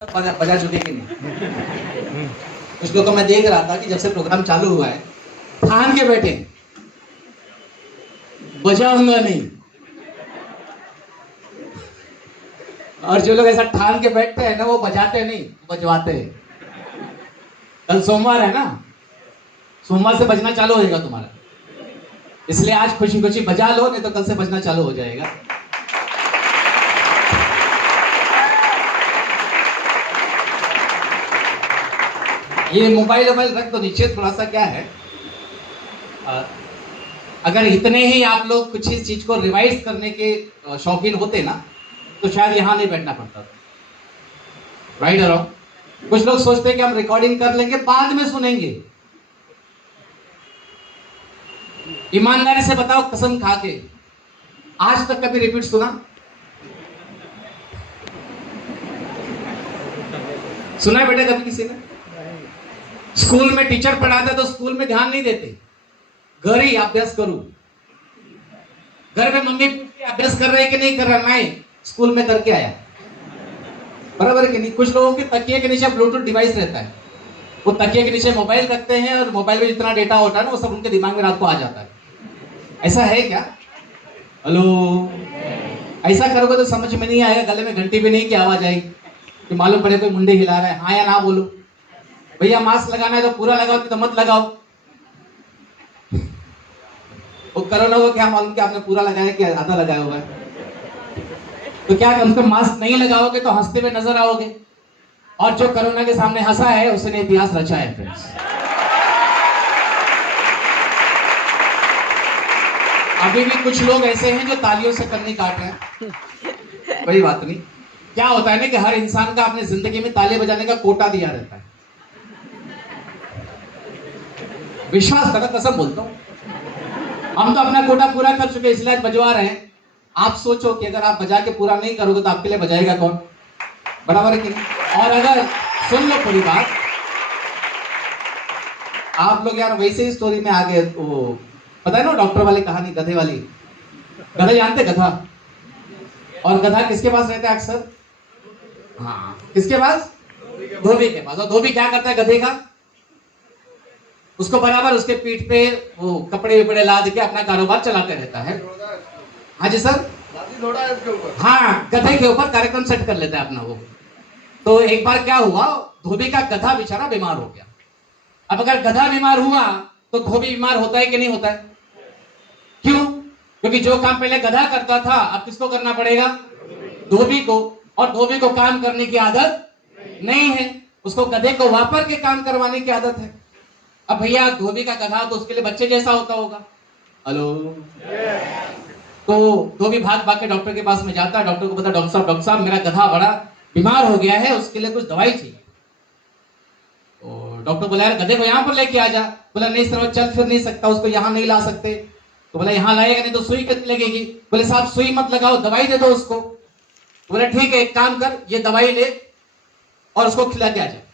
बजा चुके कि नहीं। कुछ लोग को मैं देख रहा था कि जब से प्रोग्राम चालू हुआ है ठान के बैठे बजाऊंगा नहीं, और जो लोग ऐसा ठान के बैठते हैं ना वो बजाते नहीं बजवाते हैं। कल सोमवार है ना, सोमवार से बजना चालू हो जाएगा तुम्हारा, इसलिए आज खुशी खुशी बजा लो, नहीं तो कल से बजना चालू हो जाएगा। ये मोबाइल रख दो नीचे, थोड़ा सा क्या है, अगर इतने ही आप लोग कुछ इस चीज को रिवाइज करने के शौकीन होते ना तो शायद यहां नहीं बैठना पड़ता था। राइट और रॉन्ग? कुछ लोग सोचते हैं कि हम रिकॉर्डिंग कर लेंगे बाद में सुनेंगे। ईमानदारी से बताओ, कसम खा के, आज तक कभी रिपीट सुना? सुना है बेटा कभी किसी ने? स्कूल में टीचर पढ़ाते तो स्कूल में ध्यान नहीं देते, घर ही अभ्यास करूं। घर में मम्मी अभ्यास कर रहे हैं कि नहीं कर रहा, नहीं स्कूल में करके आया। बराबर है कि नहीं? कुछ लोगों के तकिए के नीचे ब्लूटूथ डिवाइस रहता है, वो तकिए के नीचे मोबाइल रखते हैं और मोबाइल में जितना डेटा होता है ना वो सब उनके दिमाग में रात को आ जाता है। ऐसा है क्या? हेलो, ऐसा करोगे तो समझ में नहीं आएगा, गले में घंटी भी नहीं की आवाज आएगी कि मालूम पड़े कोई मुंडे हिला रहा है। हाँ या ना बोलो। भैया मास्क लगाना है तो पूरा लगाओ, तो मत लगाओ। वो कोरोना को क्या मालूम कि आपने पूरा लगाया कि आधा लगाया हुआ है? तो क्या कम से कम मास्क नहीं लगाओगे तो हंसते हुए नजर आओगे। और जो कोरोना के सामने हंसा है उसने इतिहास रचा है फ्रेंड्स। अभी भी कुछ लोग ऐसे हैं जो तालियों से कन्नी काट रहे हैं। कोई बात नहीं। क्या होता है ना कि हर इंसान का अपनी जिंदगी में ताली बजाने का कोटा दिया रहता है। विश्वास करो, कसम बोलता हूं, हम तो अपना कोटा पूरा कर चुके इसलिए बजवा रहे हैं। आप सोचो कि अगर आप बजा के पूरा नहीं करोगे तो आपके लिए बजाएगा कौन? बराबर है कि नहीं? और अगर सुन लो पूरी बात, आप लोग यार वैसे ही स्टोरी में आ गए। वो पता है ना डॉक्टर वाली कहानी, गधे वाली। गधे जानते? गधा। और गधा किसके पास रहता है अक्सर? हाँ, किसके पास? धोबी के पास। और धोबी क्या करता है गधे का? उसको बराबर उसके पीठ पे वो कपड़े वपड़े लाद के अपना कारोबार चलाते रहता है। हाँ जी सर, हाँ गधे के ऊपर कार्यक्रम सेट कर लेता है अपना वो। तो एक बार क्या हुआ, धोबी का गधा बेचारा बीमार हो गया। अब अगर गधा बीमार हुआ तो धोबी बीमार होता है कि नहीं होता है? क्यों? क्योंकि जो काम पहले गधा करता था अब किसको करना पड़ेगा? धोबी को। और धोबी को काम करने की आदत नहीं है, उसको गधे को वापर के काम करवाने की आदत है। अब भैया धोबी का गधा तो उसके लिए बच्चे जैसा होता होगा। हेलो, तो धोबी भाग भाग के डॉक्टर के पास में जाता है। डॉक्टर को पता, डॉक्टर साहब मेरा गधा बड़ा बीमार हो गया है, उसके लिए कुछ दवाई चाहिए। तो डॉक्टर बोला यार गधे को यहाँ पर लेके आ जा। बोला नहीं सर, चल फिर नहीं सकता, उसको यहाँ नहीं ला सकते। तो बोला यहाँ लाएगा नहीं तो सुई कितनी लगेगी? बोले साहब सुई मत लगाओ, दवाई दे दो उसको। बोला ठीक है, एक काम कर, ये दवाई ले और उसको खिला के आ जा।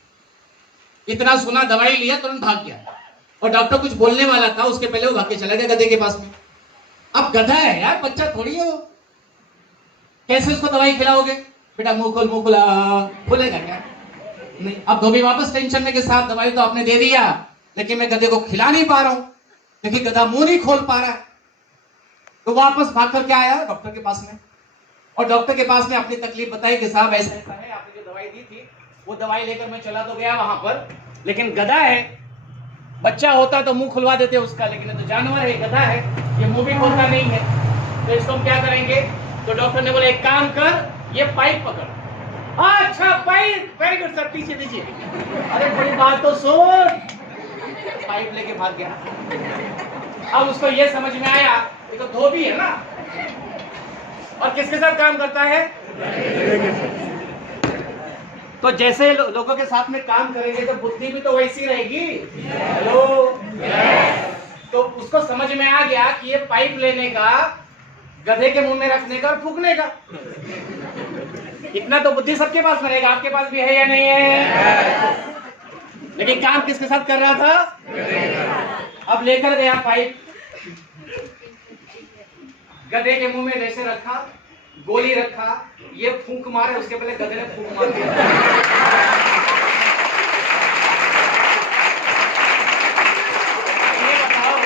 इतना सुना, दवाई लिया, तुरंत भाग गया। और डॉक्टर कुछ बोलने वाला था उसके पहले वो भाग के चला गया गधे के पास में। अब गधा है यार, बच्चा थोड़ी है वो, कैसे उसको दवाई खिलाओगे? बेटा मुंह खोल, मुंह खुला, खुलेगा क्या? नहीं। अब धोबी वापस टेंशन में के साथ दवाई तो आपने दे दिया, लेकिन मैं गधे को खिला नहीं पा रहा हूं क्योंकि गधा मुंह नहीं खोल पा रहा है। तो वापस भाग कर क्या आया डॉक्टर के पास में, और डॉक्टर के पास में अपनी तकलीफ बताई कि साहब ऐसा ऐसा है, आपने जो दवाई दी थी वो दवाई लेकर मैं चला तो गया वहां पर, लेकिन गधा है, बच्चा होता तो मुंह खुलवा देते उसका, लेकिन तो जानवर है, गधा है, ये मुंह भी खोलता नहीं है, तो इसको हम क्या करेंगे? तो डॉक्टर ने बोला एक काम कर, ये पाइप पकड़। अच्छा पाइप, वेरी गुड सर, पीछे दीजिए। अरे बड़ी बात तो सुन। पाइप लेके भाग गया। अब उसको ये समझ में आया ये तो धोबी है ना, और किसके साथ काम करता है? तो जैसे लोगों के साथ में काम करेंगे तो बुद्धि भी तो वैसी रहेगी। हेलो, तो उसको समझ में आ गया कि ये पाइप लेने का, गधे के मुंह में रखने का और फूकने का, इतना तो बुद्धि सबके पास में रहेगा। आपके पास भी है या नहीं है? लेकिन काम किसके साथ कर रहा था? अब लेकर गया पाइप, गधे के मुंह में जैसे रखा, गोली रखा, ये फूंक मारे, उसके पहले गधे ने फूंक मार दिया। ये बताओ,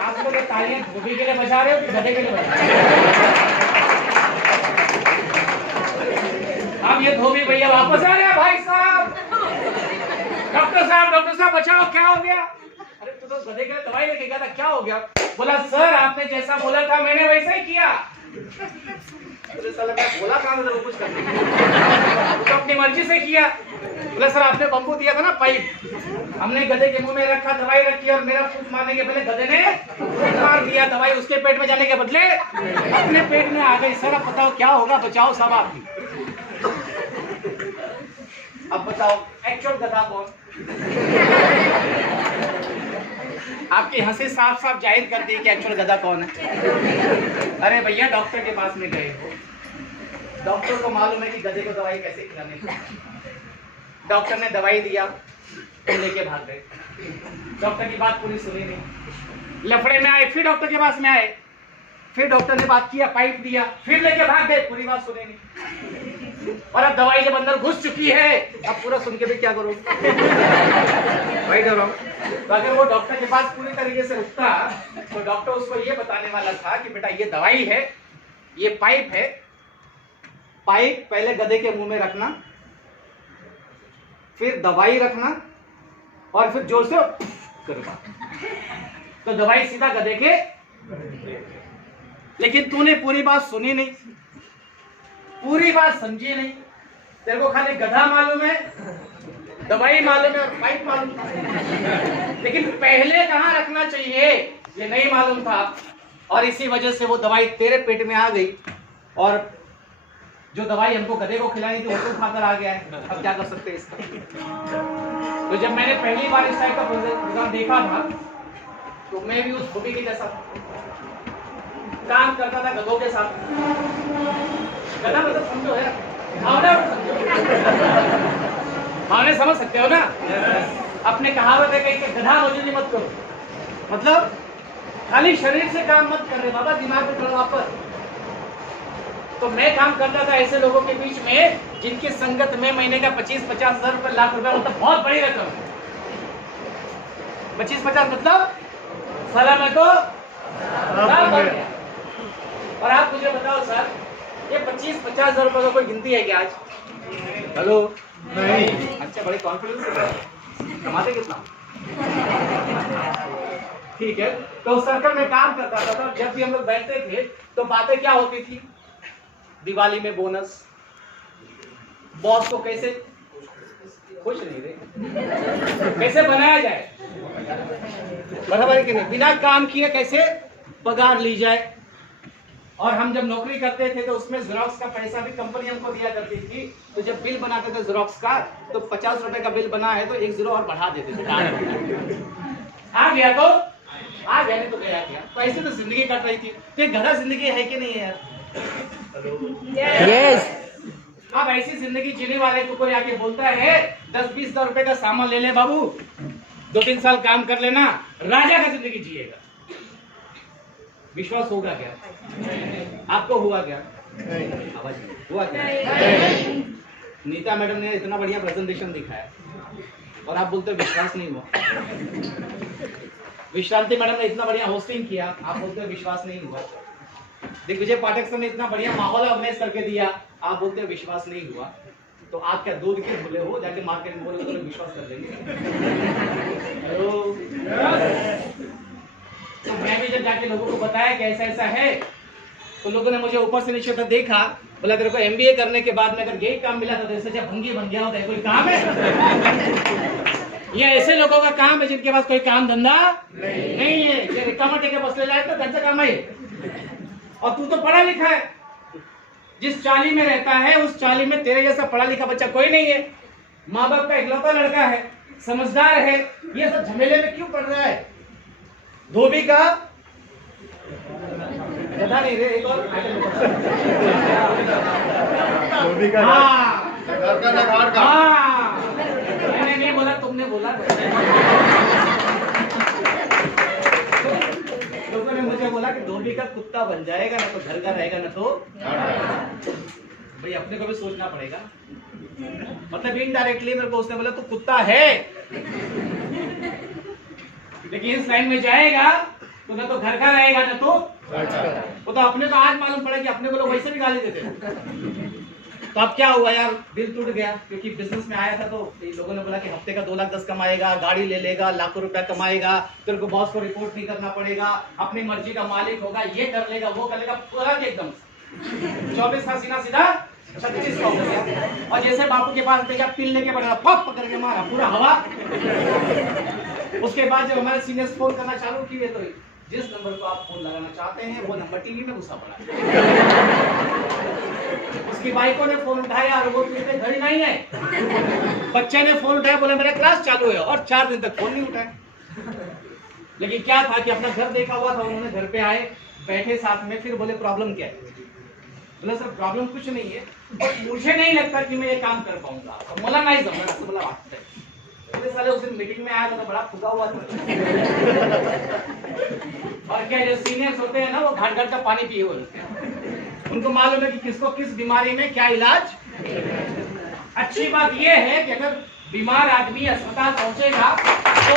आप लोग ये तालियां धोबी के लिए बजा रहे हो कि गधे के लिए बजा रहे हो? अब ये धोबी भैया वापस आ रहे हैं। भाई साहब, डॉक्टर साहब बचाओ, क्या हो गया? अरे तू तो गधे के लिए दवाई लेके गया था, क्या हो गया? बोला सर आपने जैसा बोला था मैंने वैसा ही किया। अरे साला मैं बोला कहाँ था, वो कुछ करने तो अपनी मर्जी से किया। बोला सर आपने बम्बू दिया था ना, पाइप, हमने गधे के मुंह में रखा, दवाई रखी और मेरा फूंक मारने के पहले गधे ने मार दिया। दवाई उसके पेट में जाने के बदले अपने पेट में आ गई। सर अब बताओ क्या होगा, बचाओ सब आप। अब बताओ एक्चुअल गधा कौन? आपकी हंसी साफ साफ जाहिर कर दी कि एक्चुअल गधा कौन है। अरे भैया डॉक्टर के पास में गए हो, डॉक्टर को मालूम है कि गधे को दवाई कैसे खिलानी है। डॉक्टर ने दवाई दिया, तुम लेके भाग गए। डॉक्टर की बात पूरी सुनी नहीं, लफड़े में आए, फिर डॉक्टर के पास में आए, फिर डॉक्टर ने बात किया, पाइप दिया, फिर लेके भाग गए, पूरी बात सुनी नहीं। और अब दवाई जब अंदर घुस चुकी है, अब पूरा सुन के भी क्या करोगे? वही डर रहा हूं। तो अगर वो डॉक्टर के पास पूरी तरीके से रुकता तो डॉक्टर उसको ये बताने वाला था कि बेटा ये दवाई है, ये पाइप है, पाइप पहले गधे के मुंह में रखना, फिर दवाई रखना और फिर जोर से करना, तो दवाई सीधा गधे के। लेकिन तूने पूरी बात सुनी नहीं, पूरी बात समझी नहीं। तेरे को खाली गधा मालूम है, दवाई मालूम है और पाइप मालूम है, लेकिन पहले कहां रखना चाहिए ये नहीं मालूम था। और इसी वजह से वो दवाई तेरे पेट में आ गई और जो दवाई हमको गधे को खिलानी थी वो तो खाकर आ गया है। अब क्या कर सकते हैं इसका? तो जब मैंने पहली बार इस टाइप का प्रोग्राम देखा था तो मैं भी उस धोबी के जैसा काम करता था गधों के साथ। गधा मतलब समझो है, भावना समझ सकते हो ना? अपने कहावत है कि गधा मजदूरी मत करो, मतलब खाली शरीर से काम मत कर रहे बाबा, दिमाग में थोड़ा वापस। तो मैं काम करता था ऐसे लोगों के बीच में जिनकी संगत में महीने का 25-50 हजार रुपए, लाख रुपए, मतलब बहुत बड़ी रकम है। 25-50 मतलब साला में तो और आप मुझे बताओ सर, ये 25-50 हजार रुपए का कोई गिनती है क्या आज? हेलो नहीं। अच्छा, बड़े कॉन्फिडेंस से कमाते कितना? ठीक है, तो सर्कल में काम करता था तो जब भी हम लोग बैठते थे तो बातें क्या होती थी? दिवाली में बोनस, बॉस को कैसे खुश नहीं रहे, कैसे बनाया जाए, बराबर है कि नहीं, बिना काम किए कैसे पगार ली जाए। और हम जब नौकरी करते थे तो उसमें ज़ेरॉक्स का पैसा भी कंपनी हमको दिया करती थी। तो जब बिल बनाते थे ज़ेरॉक्स का तो 50 रुपए का बिल बना है तो 1 जीरो और बढ़ा देते थे। आ गया तो आ गया, नहीं तो गया क्या। तो ऐसे तो जिंदगी कट रही थी। तो एक गधा जिंदगी है कि नहीं है यार? यस। अब ऐसी जिंदगी जीने वाले को कोई आके बोलता है 10-20 हजार रुपए का सामान ले ले बाबू, 2-3 साल काम कर लेना, राजा का जिंदगी जिएगा, विश्वास होगा क्या? आपको हुआ क्या? आवाज हुआ क्या? नीता मैडम ने इतना बढ़िया प्रेजेंटेशन दिखाया और आप बोलते हो विश्वास नहीं हुआ। विश्रांति मैडम ने इतना बढ़िया होस्टिंग किया, आप बोलते हो विश्वास नहीं हुआ। दिग्विजय पाठक सर ने इतना बढ़िया माहौल ऑर्गेनाइज करके दिया, आप बोलते हो विश्वास नहीं हुआ। तो आप क्या दूध के भूले हो? जाके मार्केट में बोलोगे तो लोग विश्वास कर देंगे। तो मैं भी जब जाके लोगों को बताया कि ऐसा ऐसा है तो लोगों ने मुझे ऊपर से नीचे तक देखा, बोला तेरे को MBA करने के बाद में अगर यही काम मिला तो जैसे जब भंगी बन गया होता है, कोई काम है? ये ऐसे लोगों का काम है जिनके पास कोई काम धंधा नहीं है, ये रिकामा टेके बस ले जाए तो कैसा काम है। और तू तो पढ़ा लिखा है, जिस चाली में रहता है उस चाली में तेरे जैसा पढ़ा लिखा बच्चा कोई नहीं है, माँ बाप का इकलौता लड़का है, समझदार है, ये सब झमेले में क्यों पड़ रहा है? धोबी का गधा नहीं रे, एक और धोबी का घर का नगाड़ का। मैंने नहीं बोला, तुमने बोला। लोगों ने मुझे बोला बोला कि धोबी का कुत्ता बन जाएगा ना तो घर का रहेगा ना तो भाई अपने को भी सोचना पड़ेगा। मतलब इनडायरेक्टली मेरे को उसने बोला तू कुत्ता है, लेकिन इस लाइन में जाएगा तो ना तो घर का रहेगा ना तो वो तो अपने को आज मालूम पड़ा कि अपने को लोग वैसे भी गाली देते हैं। तो अब क्या हुआ यार, दिल टूट गया क्योंकि बिजनेस में आया था तो लोगों ने बोला कि हफ्ते का 2,10,000 कमाएगा, गाड़ी ले लेगा, लाखों रुपया कमाएगा, तेरे को बॉस को रिपोर्ट नहीं करना पड़ेगा, अपनी मर्जी का मालिक होगा, ये कर लेगा वो कर लेगा, पूरा एकदम 24 का सीधा सीधा 36 का हो गया। और जैसे बापू के पास गया पिल्ले के बना पप पकड़ के मारा पूरा हवा। उसके बाद जब हमारे सीनियर्स फोन करना चालू किए तो जिस नंबर को आप फोन लगाना चाहते हैं वो नंबर टीवी में घुसा पड़ा। उसकी बाइकों ने फोन उठाया और वो कहते घड़ी नहीं है। बच्चे ने फोन उठाया, बोला मेरा क्लास चालू है, और 4 दिन तक फोन नहीं उठाया। लेकिन क्या था कि अपना घर देखा हुआ था, उन्होंने घर पे आए, बैठे साथ में, फिर बोले प्रॉब्लम क्या है? बोला सर प्रॉब्लम कुछ नहीं है, बट मुझे नहीं लगता कि मैं ये काम कर पाऊंगा। और मला नहीं जमना असं मला वाटतंय। साले उस दिन मीटिंग में आया था तो बड़ा फुगा हुआ था। और क्या जो सीनियर्स होते हैं ना वो घाट घाट का पानी पिए हुए होते हैं, उनको मालूम है कि किसको किस बीमारी में क्या इलाज। अच्छी बात यह है कि अगर बीमार आदमी अस्पताल पहुंचेगा तो